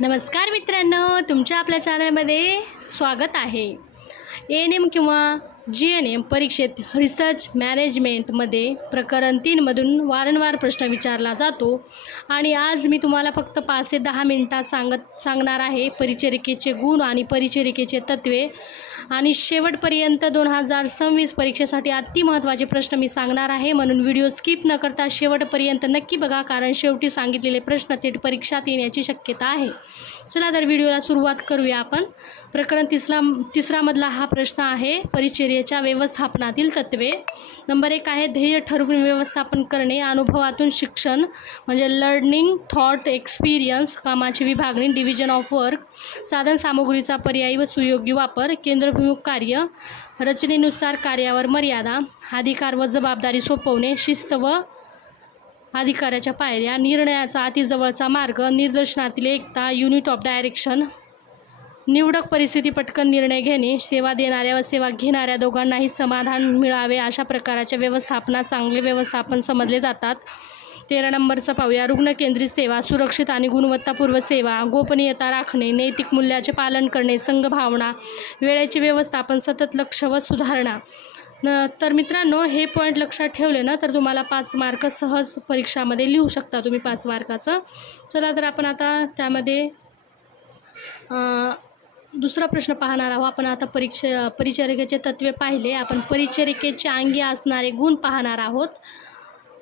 नमस्कार मित्रांनो, तुमच्या आपल्या चॅनलमध्ये स्वागत आहे। ANM किंवा GNM परीक्षेत रिसर्च मॅनेजमेंटमध्ये प्रकरण 3 मधून वारंवार प्रश्न विचारला जातो आणि आज मी तुम्हाला फक्त 5 ते 10 मिनिटात सांगणार आहे परिचरिकेचे गुण आणि परिचरिकेचे तत्त्वे आणि शेवटपर्यंत 2026 परीक्षेसाठी अति महत्त्वाचे प्रश्न मी सांगणार आहे, म्हणून व्हिडिओ स्किप न करता शेवटपर्यंत नक्की बघा, कारण शेवटी सांगितलेले प्रश्न थेट परीक्षेत येण्याची शक्यता आहे। चला तर व्हिडिओला सुरुवात करूया आपण। प्रकरण तिसरा मधला हा प्रश्न आहे परिचर्येच्या व्यवस्थापनातील तत्त्वे। नंबर 1 आहे ध्येय ठरवून व्यवस्थापन करणे, अनुभवातून शिक्षण म्हणजे लर्निंग थॉट एक्सपिरियन्स, कामाची विभागणी डिव्हिजन ऑफ वर्क, साधन सामुग्रीचा पर्यायी व सुयोग्य वापर, केंद्रभिमुख कार्य, रचनेनुसार कार्यावर मर्यादा, अधिकार व जबाबदारी सोपवणे, शिस्त व अधिकाराच्या पायऱ्या, निर्णयाचा अतिजवळचा मार्ग, निदर्शनातील एकता, युनिट ऑफ डायरेक्शन, निवडक परिस्थिती पटकन निर्णय घेणे, सेवा देणाऱ्या व सेवा घेणाऱ्या दोघांनाही समाधान मिळावे अशा प्रकारच्या व्यवस्थापनात चांगले व्यवस्थापन समजले जातात। 13 नंबरचं पाहूया रुग्णकेंद्रित सेवा, सुरक्षित आणि गुणवत्तापूर्ण सेवा, गोपनीयता राखणे, नैतिक मूल्याचे पालन करणे, संघभावना, वेळेचे व्यवस्थापन, सतत लक्ष व सुधारणा। तर मित्रांनो, हे पॉईंट लक्षात ठेवले ना तर तुम्हाला 5 मार्क सहज परीक्षामध्ये लिहू शकता तुम्ही 5 मार्काचं। चला तर आपण आता त्यामध्ये दुसरा प्रश्न पाहणार आहोत। आपण आता परिचरिकेचे तत्त्वे पाहिले, आपण परिचरिकेचे अंगी असणारे गुण पाहणार आहोत।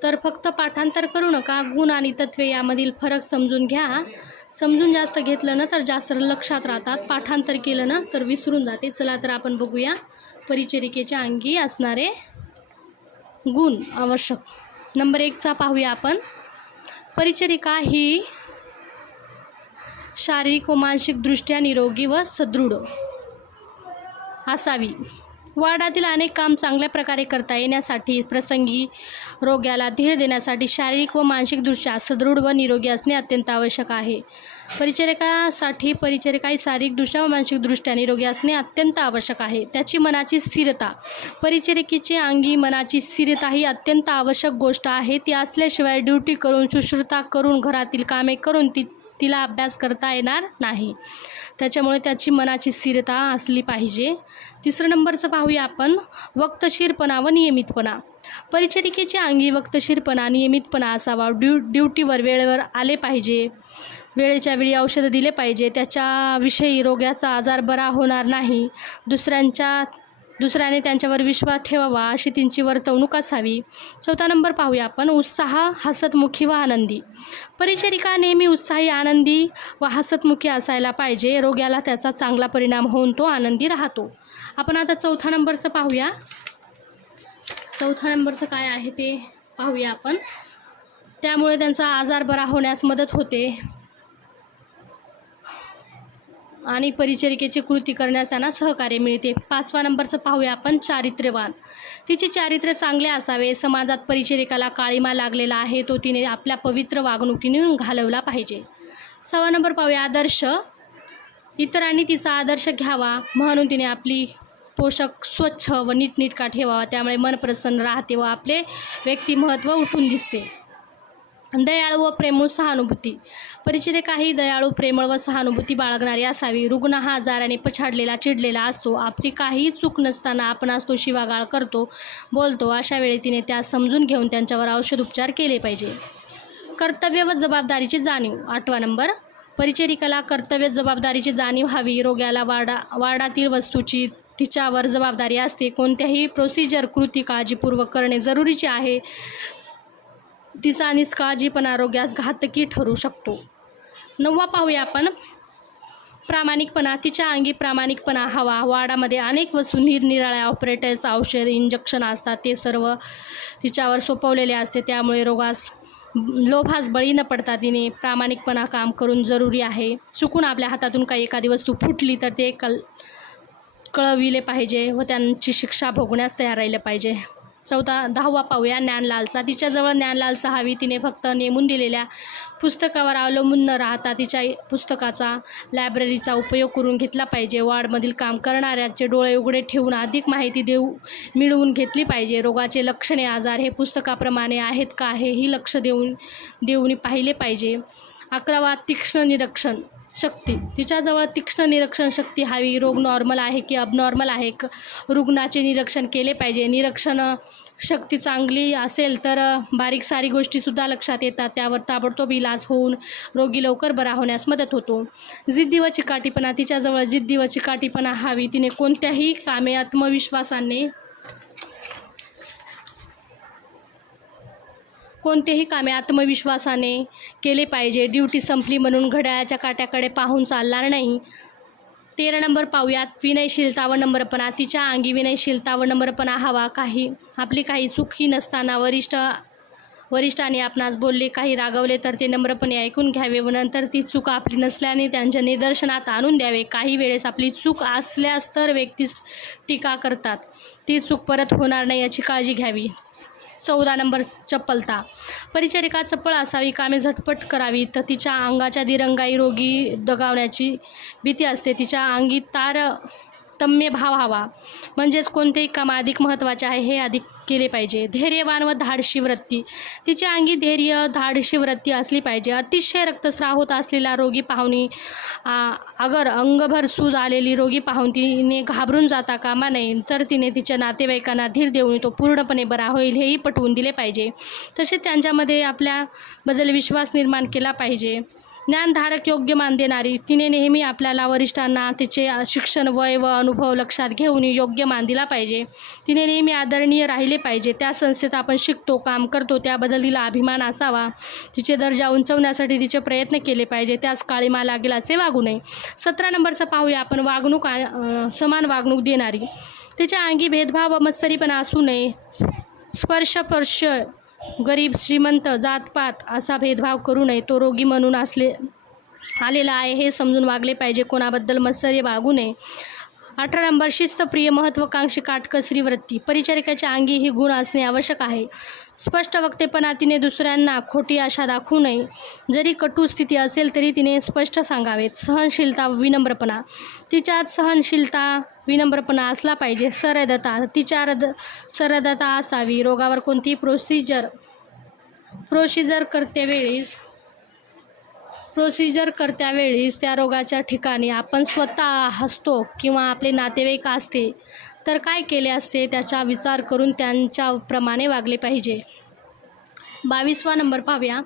तर फक्त पाठांतर करू नका, गुण आणि तत्त्वे यामधील फरक समजून घ्या। समजून जास्त घेतलं ना तर जास्त लक्षात राहतात, पाठांतर केलं ना तर विसरून जाते। चला तर आपण बघूया परिचरिकेच्या अंगी असणारे गुण आवश्यक। नंबर 1चा पाहूया आपण। परिचरिका ही शारीरिक व मानसिकदृष्ट्या निरोगी व सदृढ असावी। वार्डातील अनेक काम चांगल्या प्रकारे करता येण्यासाठी प्रसंगी रोग्याला धीर देण्यासाठी शारीरिक व मानसिकदृष्ट्या सदृढ व निरोगी असणे अत्यंत आवश्यक आहे। परिचरिका ही शारीरिकदृष्ट्या व मानसिकदृष्ट्या निरोगी असणे अत्यंत आवश्यक आहे। त्याची मनाची स्थिरता, परिचरिकेची अंगी मनाची स्थिरता ही अत्यंत आवश्यक गोष्ट आहे। ती असल्याशिवाय ड्युटी करून, शुश्रूषा करून, घरातील कामे करून तिला अभ्यास करता येणार नाही। त्याच्यामुळे त्याची मनाची स्थिरता असली पाहिजे। 3 नंबरचं पाहूया आपण वक्तशीरपणा व नियमितपणा। परिचरिकेच्या अंगी वक्तशीरपणा, नियमितपणा असावा। ड्युटीवर वेळेवर आले पाहिजे, वेळेच्या वेळी औषध दिले पाहिजे, त्याच्याविषयी रोग्याचा आजार बरा होणार नाही, दुसऱ्याने त्यांच्यावर विश्वास ठेवावा अशी त्यांची वर्तवणूक असावी। 4 नंबर पाहूया आपण उत्साह, हसतमुखी व आनंदी। परिचरिका नेहमी उत्साही, आनंदी व हसतमुखी असायला पाहिजे, रोग्याला त्याचा चांगला परिणाम होऊन तो आनंदी राहतो। आपण आता 4 नंबरचं पाहूया। 4 नंबरचं काय आहे ते पाहूया आपण। त्यामुळे त्यांचा आजार बरा होण्यास मदत होते आणि परिचरिकेची कृती करण्यास त्यांना सहकार्य मिळते। 5व्या नंबरचं पाहूया आपण चारित्र्यवान। तिचे चारित्र्य चांगले असावे, समाजात परिचरिकाला काळीमा लागलेला आहे तो तिने आपल्या पवित्र वागणुकीने घालवला पाहिजे। 6वा नंबर पाहूया आदर्श। इतरांनी तिचा आदर्श घ्यावा म्हणून तिने आपली पोषक स्वच्छ व नीटनेटका ठेवावा, त्यामुळे मन प्रसन्न राहते व आपले व्यक्तिमत्व उठून दिसते। दयाळू व प्रेमळ सहानुभूती। परिचरिका ही दयाळू, प्रेमळ व सहानुभूती बाळगणारी असावी। रुग्ण हा आजाराने पछाडलेला, चिडलेला असतो, आपली काहीही चूक नसताना आपणास तो शिवागाळ करतो, बोलतो, अशा वेळी तिने त्यास समजून घेऊन त्यांच्यावर औषधोपचार केले पाहिजे। कर्तव्य व जबाबदारीची जाणीव। 8वा नंबर परिचरिकाला कर्तव्य जबाबदारीची जाणीव हवी। रोग्याला वार्डातील वस्तूची तिच्यावर जबाबदारी असते। कोणत्याही प्रोसिजर कृती काळजीपूर्वक करणे जरुरीचे आहे, तिचा निष्काळजीपणा आरोग्यास घातकी ठरू शकतो। 9वा पाहूया आपण प्रामाणिकपणा। तिच्या अंगी प्रामाणिकपणा हवा। वार्डामध्ये अनेक वस्तू, निरनिराळ्या ऑपरेटर्स, औषध, इंजेक्शन असतात, ते सर्व तिच्यावर सोपवलेले असते, त्यामुळे लोभास बळी न पडता तिने प्रामाणिकपणा काम करून जरुरी आहे। चुकून आपल्या हातातून काही एखादी वस्तू फुटली तर ते कळविले पाहिजे व त्यांची शिक्षा भोगण्यास तयार राहिले पाहिजे। 10वा पाहूया ज्ञानलालसा। तिच्याजवळ ज्ञानलालसा हवी। तिने फक्त नेमून दिलेल्या पुस्तकावर अवलंबून न राहता तिच्या पुस्तकाचा, लायब्ररीचा उपयोग करून घेतला पाहिजे। वार्डमधील काम करणाऱ्याचे डोळे उघडे ठेवून अधिक माहिती मिळवून घेतली पाहिजे। रोगाचे लक्षणे, आजार हे पुस्तकाप्रमाणे आहेत का हेही लक्ष देऊन पाहिले पाहिजे। 11वा तीक्ष्ण निरीक्षण। शक्ती, तिच्याजवळ तीक्ष्ण निरीक्षण शक्ती हवी. रोग नॉर्मल आहे की अबनॉर्मल आहे रुग्णाचे निरीक्षण केले पाहिजे. निरीक्षण शक्ती चांगली असेल तर बारीक सारी गोष्टीसुद्धा लक्षात येतात, त्यावर ताबडतोब इलाज होऊन रोगी लवकर बरा होण्यास मदत होतो. जिद्दी व चिकाटीपणा, तिच्याजवळ जिद्दी व चिकाटीपणा हवी. तिने कोणत्याही कामे आत्मविश्वासाने केले पाहिजे. ड्युटी संपली म्हणून घड्याळाच्या काट्याकडे पाहून चालणार नाही. 13 नंबर पाहूयात, विनयशीलता व नम्रपणा. तिच्या अंगी विनयशीलता व नम्रपणा हवा. आपली काही चूकही नसताना वरिष्ठांनी आपणास बोलले, काही रागवले तर ते नम्रपणे ऐकून घ्यावे व नंतर ती चूक आपली नसल्याने त्यांच्या निदर्शनात आणून द्यावे. काही वेळेस आपली चूक असल्यास तर व्यक्तीस टीका करतात, ती चूक परत होणार नाही याची काळजी घ्यावी. 14 नंबर चपलता. परिचारिका चपळ असावी. कामे झटपट करावी. तर तिच्या अंगाच्या दिरंगाई रोगी दगावण्याची भीती असते. तिच्या अंगी तारतम्य भाव हवा, म्हणजेच कोणतेही काम अधिक महत्त्वाचे आहे हे अधिक केले पाहिजे. धैर्यवान व धाडशी वृत्ती. तिच्या अंगी धैर्य धाडशी वृत्ती असली पाहिजे. अतिशय रक्तस्राव होत असलेला रोगी पाहुणी अगर अंगभर सूज आलेली रोगी पाहून तिने घाबरून जाता कामा नये. तर तिने तिच्या नातेवाईकांना धीर देऊन तो पूर्णपणे बरा होईल हेही पटवून दिले पाहिजे. तसेच त्यांच्यामध्ये आपल्याबद्दल विश्वास निर्माण केला पाहिजे. ज्ञानधारक योग्य मान देणारी. तिने नेहमी आपल्याला वरिष्ठांना तिचे शिक्षण वय व अनुभव लक्षात घेऊन योग्य मान दिला पाहिजे. तिने नेहमी आदरणीय राहिले पाहिजे. त्या संस्थेत आपण शिकतो, काम करतो त्याबद्दल तिला अभिमान असावा. तिचे दर्जा उंचवण्यासाठी तिचे प्रयत्न केले पाहिजे. त्याच काळीमा लागेल असे वागू नये. 17 नंबरचं पाहूया आपण, समान वागणूक देणारी. तिच्या अंगी भेदभाव व मत्सरीपणा असू नये. स्पर्श गरीब श्रीमंत जातपात असा भेदभाव करू नये. तो रोगी म्हणून आलेला आहे हे समजून वागले पाहिजे. कोणाबद्दल मत्सर्य वागू नये. 18 नंबर शिस्तप्रिय महत्त्वाकांक्षी काटकसरी वृत्ती. परिचारिकाच्या अंगी ही गुण असणे आवश्यक आहे. स्पष्ट वक्तेपणा. तिने दुसऱ्यांना खोटी आशा दाखवू नये. जरी कटू स्थिती असेल तरी तिने स्पष्ट सांगावेत. सहनशीलता विनम्रपणा. तिच्यात सहनशीलता विनम्रपणा असला पाहिजे. सरदता. तिच्यात सरदता असावी. रोगावर कोणतीही प्रोसिजर करत्यावेळीस त्या रोगाच्या ठिकाणी आपण स्वतः हसतो किंवा आपले नातेवाईक असते तर काय केले असते त्याचा विचार करून त्यांच्याप्रमाणे वागले पाहिजे. 22वा नंबर पाहूया,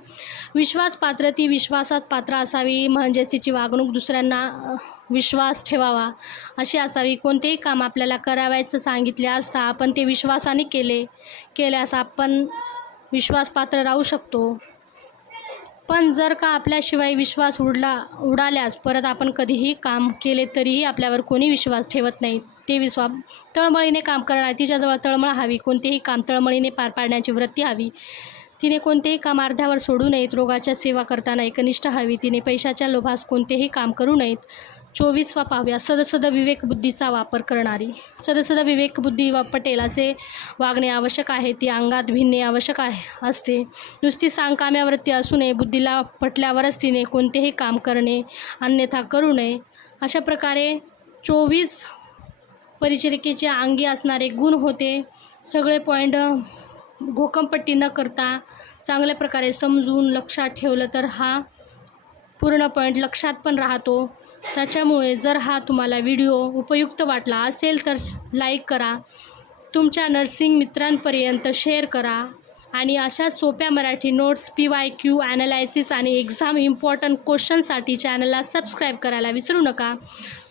विश्वासपात्र. ती विश्वासात पात्र असावी, म्हणजे तिची वागणूक दुसऱ्यांना विश्वास ठेवावा अशी असावी. कोणतेही काम आपल्याला करावयाचं सांगितले असता आपण ते विश्वासाने केल्यास आपण विश्वासपात्र राहू शकतो. पण जर का आपल्याशिवाय विश्वास उडाल्यास परत आपण कधीही काम केले तरीही आपल्यावर कोणी विश्वास ठेवत नाही. ते तळमळीने काम करणार. तिच्याजवळ तळमळ हवी. कोणतेही काम तळमळीने पार पाडण्याची वृत्ती हवी. तिने कोणतेही काम अर्ध्यावर सोडू नयेत. रोगाच्या सेवा करताना एकनिष्ठ हवी. तिने पैशाच्या लोभास कोणतेही काम करू नयेत. 24वा पाहूया, सदसद विवेकबुद्धीचा वापर करणारी. सदसद विवेकबुद्धी पटेल असे वागणे आवश्यक आहे. ती अंगात भिनणे आवश्यक असते. नुसती सांगकाम्यावृत्ती असू नये. बुद्धीला पटल्यावरच तिने कोणतेही काम करणे, अन्यथा करू नये. अशा प्रकारे 24 परिचारिकेच्या अंगी असणारे गुण होते. सगळे पॉईंट घोकंपट्टी न करता चांगल्या प्रकारे समजून लक्षात ठेवलं तर हा पूर्ण पॉईंट लक्षात पण राहतो. त्याच्यामुळे जर हा तुम्हाला व्हिडिओ उपयुक्त वाटला असेल तर लाईक करा, तुमच्या नर्सिंग मित्रांपर्यंत शेअर करा आणि अशा सोप्या मराठी नोट्स, PYQ ॲनालायसिस आणि एक्झाम इम्पॉर्टंट क्वेश्चनसाठी चॅनलला सबस्क्राईब करायला विसरू नका.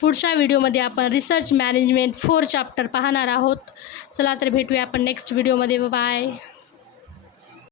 पुढच्या व्हिडिओमध्ये आपण रिसर्च मॅनेजमेंट 4 चॅप्टर पाहणार आहोत. चला तर भेटूया आपण नेक्स्ट व्हिडिओमध्ये. बाय.